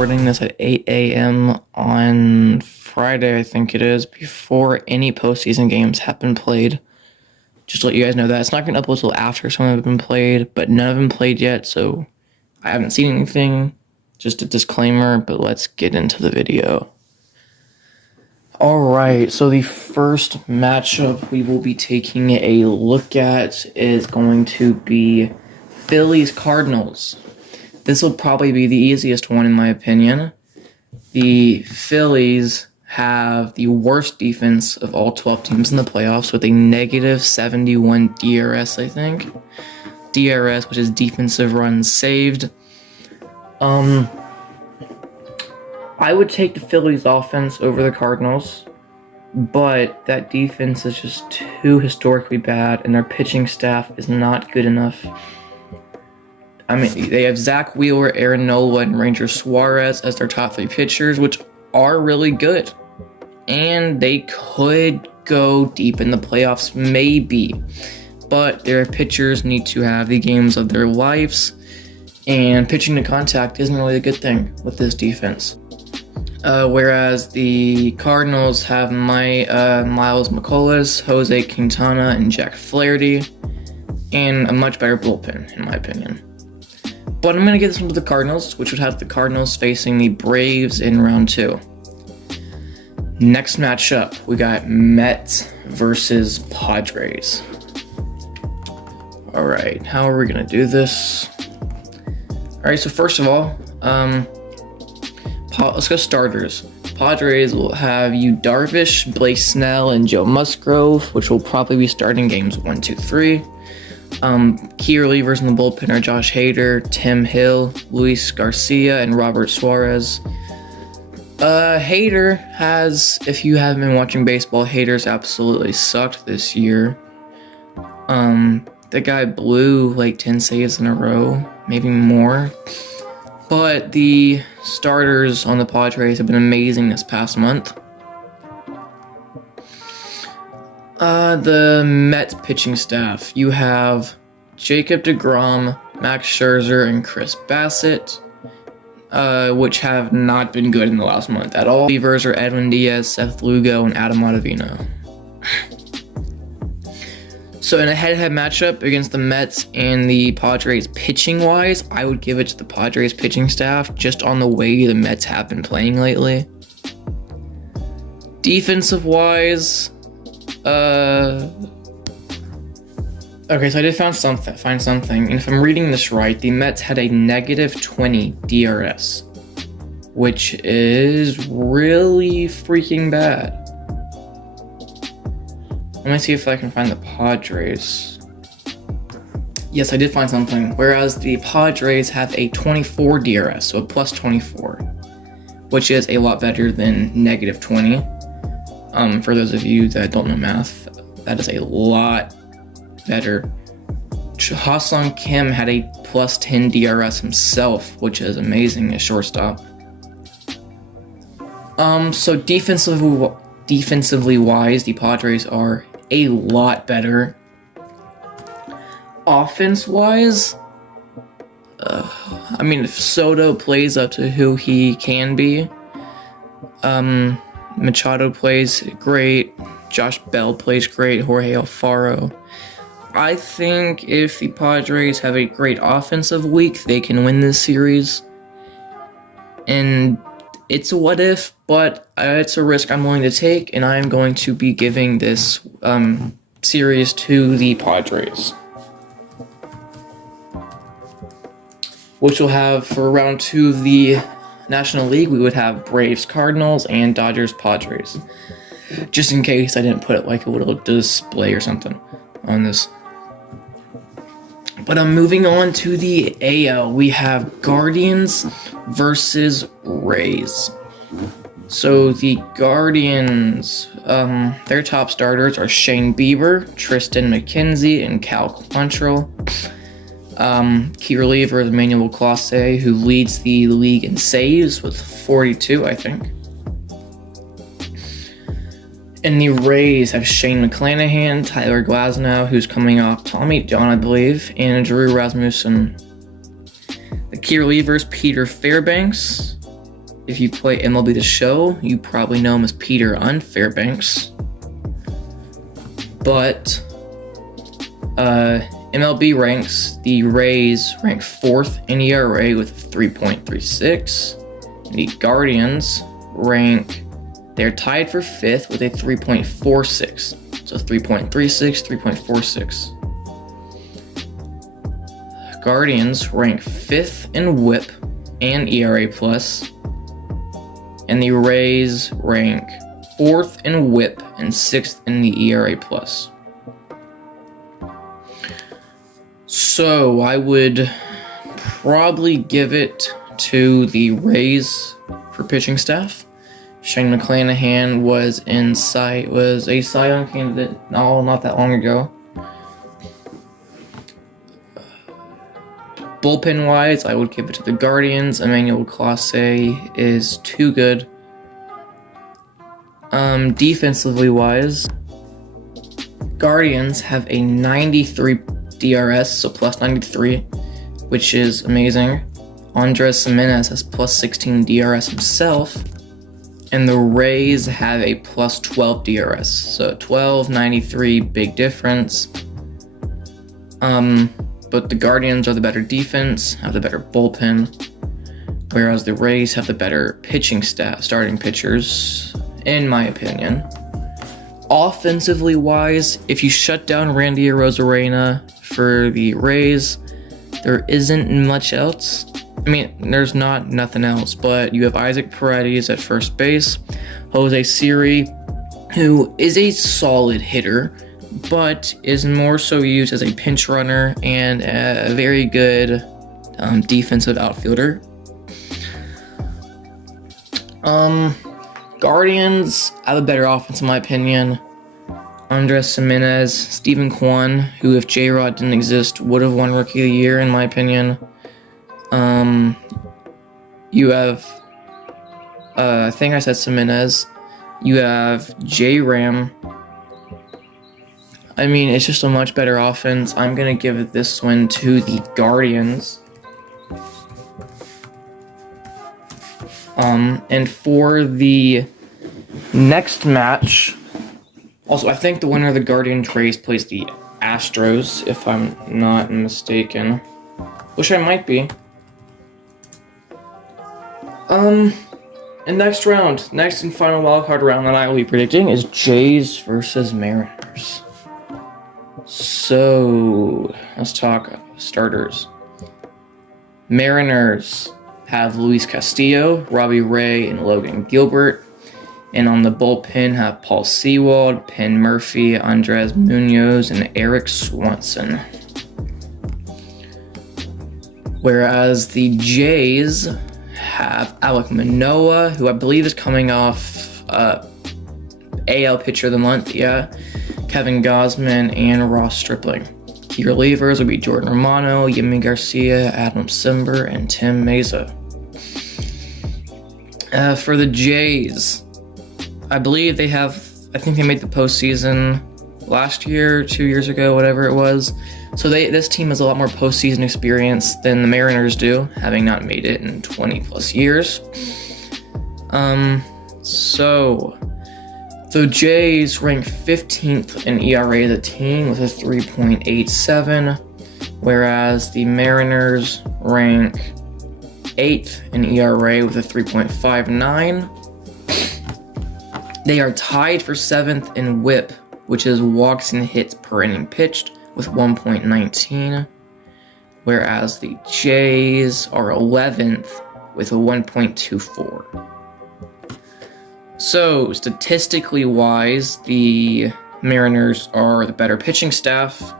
recording this at 8 a.m. on Friday, I think it is, before any postseason games have been played. Just to let you guys know that. It's not going to upload until after some have been played, but none of them played yet, so I haven't seen anything. Just a disclaimer, but let's get into the video. Alright, so the first matchup we will be taking a look at is going to be Phillies-Cardinals. This will probably be the easiest one in my opinion. The Phillies have the worst defense of all 12 teams in the playoffs with a negative 71 DRS, I think. DRS, which is defensive runs saved. I would take the Phillies offense over the Cardinals, but that defense is just too historically bad, and their pitching staff is not good enough. I mean, they have Zach Wheeler, Aaron Nola, and Ranger Suarez as their top three pitchers, which are really good. And they could go deep in the playoffs, maybe. But their pitchers need to have the games of their lives, and pitching to contact isn't really a good thing with this defense. Whereas the Cardinals have Miles McCullough, Jose Quintana, and Jack Flaherty, and a much better bullpen, in my opinion. But I'm going to give this one to the Cardinals, which would have the Cardinals facing the Braves in round 2. Next matchup, we got Mets versus Padres. Alright, how are we going to do this? Alright, so first of all, let's go starters. Padres will have Yu Darvish, Blake Snell, and Joe Musgrove, which will probably be starting games 1, 2, 3. Key relievers in the bullpen are Josh Hader, Tim Hill, Luis Garcia, and Robert Suarez. Hader has, if you haven't been watching baseball, Hader's absolutely sucked this year. The guy blew like 10 saves in a row, maybe more. But the starters on the Padres have been amazing this past month. The Mets pitching staff, you have Jacob deGrom, Max Scherzer, and Chris Bassett, which have not been good in the last month at all. Relievers are Edwin Diaz, Seth Lugo, and Adam Ottavino. So in a head-to-head matchup against the Mets and the Padres pitching-wise, I would give it to the Padres pitching staff just on the way the Mets have been playing lately. Defensive-wise, okay, so I did find something, and if I'm reading this right, the Mets had a negative 20 DRS, which is really freaking bad. Let me see if I can find the Padres. Yes, I did find something. Whereas the Padres have a 24 DRS, so a plus 24, which is a lot better than negative 20. For those of you that don't know math, that is a lot better. Ha-Sung Kim had a plus 10 DRS himself, which is amazing at shortstop. So defensively wise, the Padres are a lot better. Offense wise, I mean, if Soto plays up to who he can be, Machado plays great, Josh Bell plays great, Jorge Alfaro. I think if the Padres have a great offensive week, they can win this series. And it's a what if, but it's a risk I'm willing to take, and I'm going to be giving this series to the Padres. Which will have, for round 2 of the National League, we would have Braves-Cardinals and Dodgers-Padres. Just in case I didn't put it like a little display or something on this. But I'm moving on to the AL. We have Guardians versus Rays. So the Guardians, their top starters are Shane Bieber, Tristan McKenzie, and Cal Quantrill. Key reliever is Emmanuel Clase, who leads the league in saves with 42, I think. And the Rays have Shane McClanahan, Tyler Glasnow, who's coming off Tommy John, I believe, and Drew Rasmussen. The key relievers, Peter Fairbanks, if you play MLB The Show, you probably know him as Peter Unfairbanks. But MLB ranks the Rays rank 4th in ERA with 3.36. The Guardians they're tied for 5th with a 3.46. So 3.36, 3.46. Guardians rank 5th in WHIP and ERA plus, and the Rays rank 4th in WHIP and 6th in the ERA plus. So I would probably give it to the Rays for pitching staff. Shane McClanahan was a Cy Young candidate not that long ago. Bullpen-wise, I would give it to the Guardians. Emmanuel Clase is too good. Defensively-wise, Guardians have a 93 DRS, so plus 93, which is amazing. Andres Gimenez has plus 16 DRS himself. And the Rays have a plus 12 DRS. So 12, 93, big difference. But the Guardians are the better defense, have the better bullpen, whereas the Rays have the better pitching staff, starting pitchers, in my opinion. Offensively wise, if you shut down Randy Arozarena for the Rays, there isn't much else. I mean, there's nothing else, but you have Isaac Paredes at first base, Jose Siri, who is a solid hitter, but is more so used as a pinch runner and a very good defensive outfielder. Guardians have a better offense in my opinion. Andres Gimenez, Steven Kwan, who if J-Rod didn't exist would have won Rookie of the Year in my opinion. You have, I think I said Gimenez. You have J-Ram. I mean, it's just a much better offense. I'm going to give this one to the Guardians. And for the next match, also, I think the winner of the Guardians Rays plays the Astros, if I'm not mistaken. Which I might be. And next and final wildcard round that I will be predicting is Jays versus Mariners. So, let's talk starters. Mariners have Luis Castillo, Robbie Ray, and Logan Gilbert. And on the bullpen have Paul Sewald, Penn Murphy, Andres Munoz, and Eric Swanson. Whereas the Jays have Alek Manoah, who I believe is coming off AL Pitcher of the Month, Kevin Gausman, and Ross Stripling. Key relievers will be Jordan Romano, Yimi Garcia, Adam Simber, and Tim Meza. For the Jays, I think they made the postseason last year, 2 years ago, whatever it was. So this team has a lot more postseason experience than the Mariners do, having not made it in 20 plus years. So the Jays rank 15th in ERA as a team with a 3.87, whereas the Mariners rank 8th in ERA with a 3.59. They are tied for 7th in WHIP, which is walks and hits per inning pitched, with 1.19, whereas the Jays are 11th with a 1.24. So, statistically wise, the Mariners are the better pitching staff,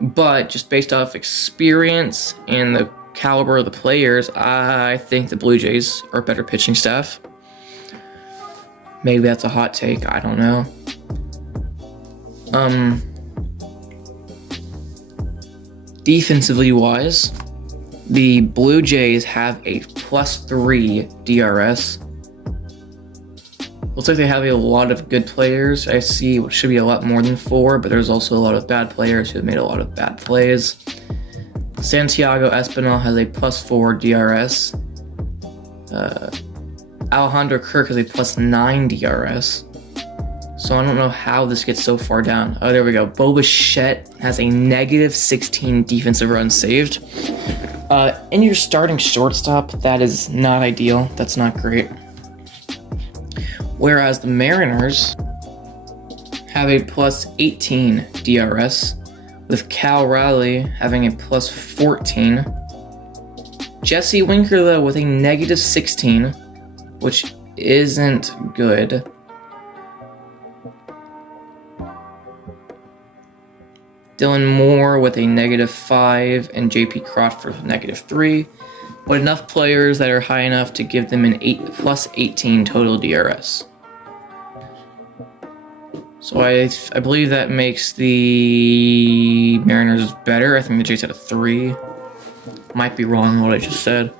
but just based off experience and the caliber of the players, I think the Blue Jays are a better pitching staff. Maybe that's a hot take, I don't know. Defensively wise, the Blue Jays have a +3 DRS. Looks like they have a lot of good players. I see what should be a lot more than 4, but there's also a lot of bad players who have made a lot of bad plays. Santiago Espinal has a +4 DRS. Alejandro Kirk has a +9 DRS. So I don't know how this gets so far down. Oh, there we go. Bo Bichette has a -16 defensive runs saved. In your starting shortstop, that is not ideal. That's not great. Whereas the Mariners have a +18 DRS, with Cal Raleigh having a +14. Jesse Winker, though, with a -16, which isn't good. Dylan Moore with a -5, and JP Crawford with a -3, but enough players that are high enough to give them an +18 total DRS. So I believe that makes the Mariners better. I think the Jays had a 3. Might be wrong what I just said.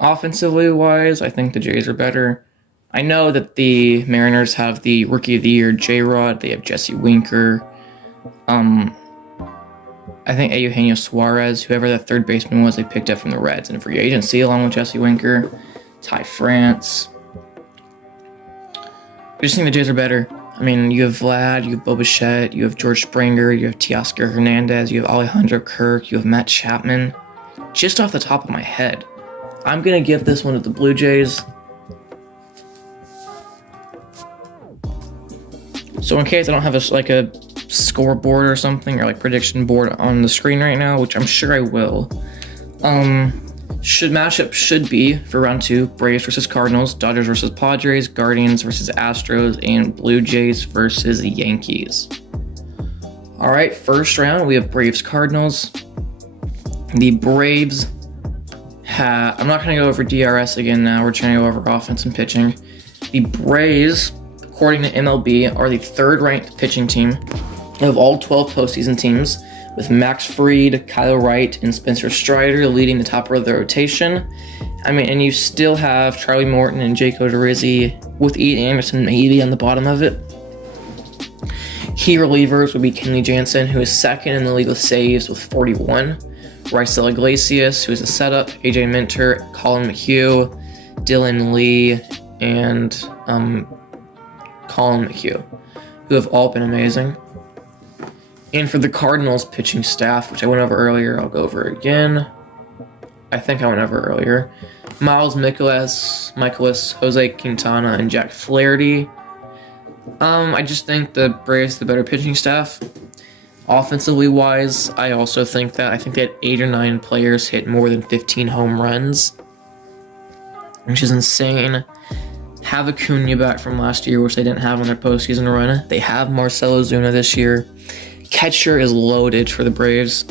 Offensively wise, I think the Jays are better. I know that the Mariners have the Rookie of the Year J-Rod. They have Jesse Winker. I think Eugenio Suarez, whoever that third baseman was, they picked up from the Reds in free agency, along with Jesse Winker, Ty France. I just think the Jays are better. I mean, you have Vlad, you have Bo Bichette, you have George Springer, you have Teoscar Hernandez, you have Alejandro Kirk, you have Matt Chapman. Just off the top of my head, I'm going to give this one to the Blue Jays. So in case I don't have a scoreboard or something, or prediction board on the screen right now, which I'm sure I will, matchup should be for round 2, Braves versus Cardinals, Dodgers versus Padres, Guardians versus Astros, and Blue Jays versus Yankees. Alright, first round, we have Braves Cardinals. The Braves I'm not going to go over DRS again now, we're trying to go over offense and pitching. The Braves, according to MLB, are the 3rd ranked pitching team of all 12 postseason teams, with Max Fried, Kyle Wright, and Spencer Strider leading the top row of the rotation. I mean, and you still have Charlie Morton and Jake Odorizzi, with Ian Anderson maybe on the bottom of it. Key relievers would be Kenley Jansen, who is 2nd in the league with saves with 41. Raisel Iglesias, who is a setup, AJ Minter, Colin McHugh, Dylan Lee, and Colin McHugh, who have all been amazing. And for the Cardinals pitching staff, which I went over earlier, I'll go over again. I think I went over earlier. Miles Mikolas, Jose Quintana, and Jack Flaherty. I just think the Braves the better pitching staff. Offensively wise, I also think that. I think they had 8 or 9 players hit more than 15 home runs, which is insane. Have Acuna back from last year, which they didn't have on their postseason run. They have Marcell Ozuna this year. Catcher is loaded for the Braves.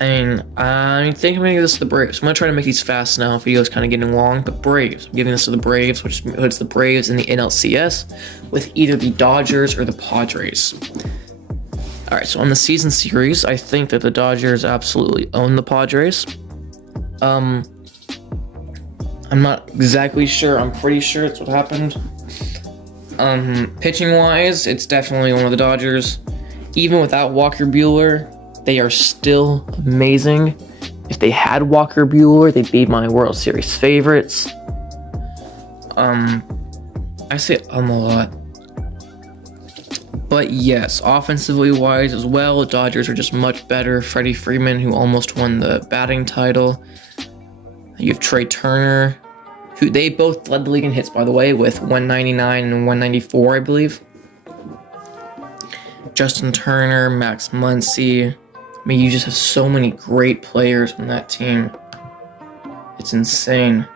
I think I'm going to give this to the Braves. I'm going to try to make these fast now. Video is kind of getting long, but Braves. I'm giving this to the Braves, which puts the Braves in the NLCS with either the Dodgers or the Padres. Alright, so on the season series, I think that the Dodgers absolutely own the Padres. I'm not exactly sure. I'm pretty sure that's what happened. Pitching-wise, it's definitely one of the Dodgers. Even without Walker Buehler, they are still amazing. If they had Walker Buehler, they'd be my World Series favorites. I say a lot. But yes, offensively wise as well, the Dodgers are just much better. Freddie Freeman, who almost won the batting title. You have Trey Turner, who they both led the league in hits, by the way, with 199 and 194, I believe. Justin Turner, Max Muncy. I mean, you just have so many great players on that team. It's insane.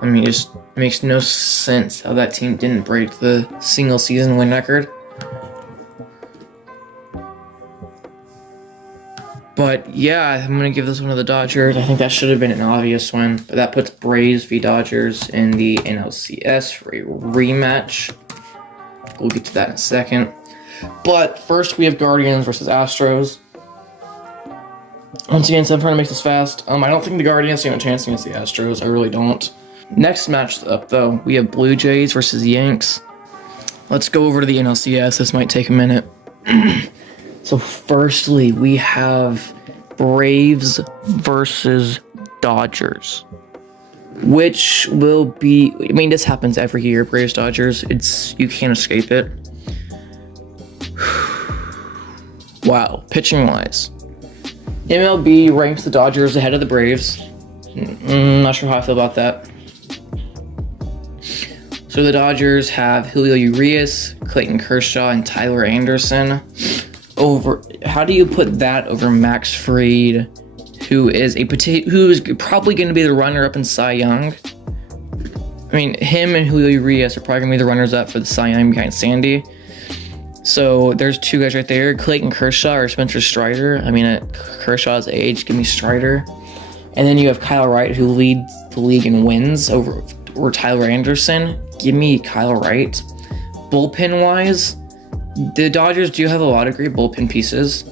I mean, it just makes no sense how that team didn't break the single season win record. But yeah, I'm going to give this one to the Dodgers. I think that should have been an obvious one. But that puts Braves v. Dodgers in the NLCS for a rematch. We'll get to that in a second. But first we have Guardians versus Astros. Once again, so I'm trying to make this fast. I don't think the Guardians stand a chance against the Astros. I really don't. Next match up, though, we have Blue Jays versus Yanks. Let's go over to the NLCS. This might take a minute. So firstly, we have Braves versus Dodgers. Which will be, I mean, this happens every year, Braves Dodgers. You can't escape it. Wow, pitching wise. MLB ranks the Dodgers ahead of the Braves. Not sure how I feel about that. So the Dodgers have Julio Urias, Clayton Kershaw, and Tyler Anderson. How do you put that over Max Fried, who is probably going to be the runner-up in Cy Young? I mean, him and Julio Urias are probably going to be the runners-up for the Cy Young behind Sandy. So there's two guys right there, Clayton Kershaw or Spencer Strider. I mean, at Kershaw's age, give me Strider. And then you have Kyle Wright, who leads the league in wins over Tyler Anderson. Give me Kyle Wright. Bullpen-wise, the Dodgers do have a lot of great bullpen pieces.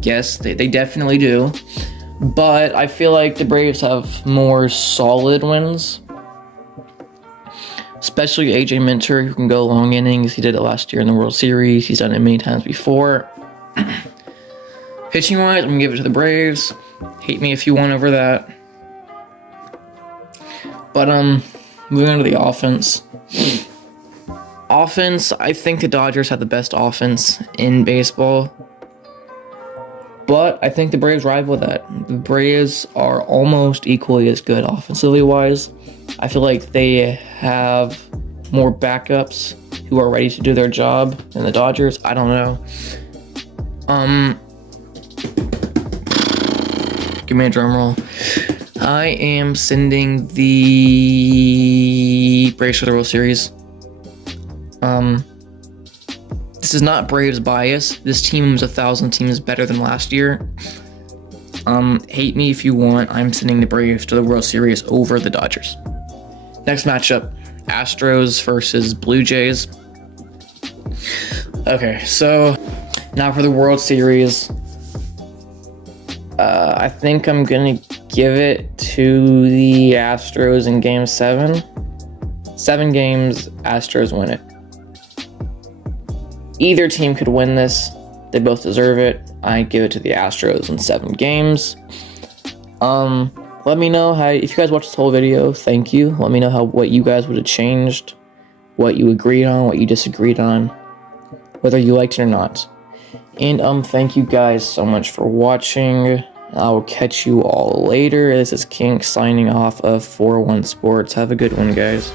Yes, they definitely do. But I feel like the Braves have more solid wins. Especially AJ Minter, who can go long innings. He did it last year in the World Series. He's done it many times before. Pitching-wise, I'm going to give it to the Braves. Hate me if you want over that. But, moving on to the offense. Offense, I think the Dodgers have the best offense in baseball. But I think the Braves rival that. The Braves are almost equally as good offensively wise. I feel like they have more backups who are ready to do their job than the Dodgers. I don't know. Give me a drum roll. I am sending the Braves for the World Series. This is not Braves bias. This team is 1,000 teams better than last year. Hate me if you want. I'm sending the Braves to the World Series over the Dodgers. Next matchup, Astros versus Blue Jays. Okay, so now for the World Series. I think I'm gonna give it to the Astros in Game 7. 7 games, Astros win it. Either team could win this. They both deserve it. I give it to the Astros in 7 games. Let me know if you guys watched this whole video, thank you. Let me know what you guys would have changed, what you agreed on, what you disagreed on, whether you liked it or not. And thank you guys so much for watching. I will catch you all later. This is King signing off of FourOne Sports. Have a good one, guys.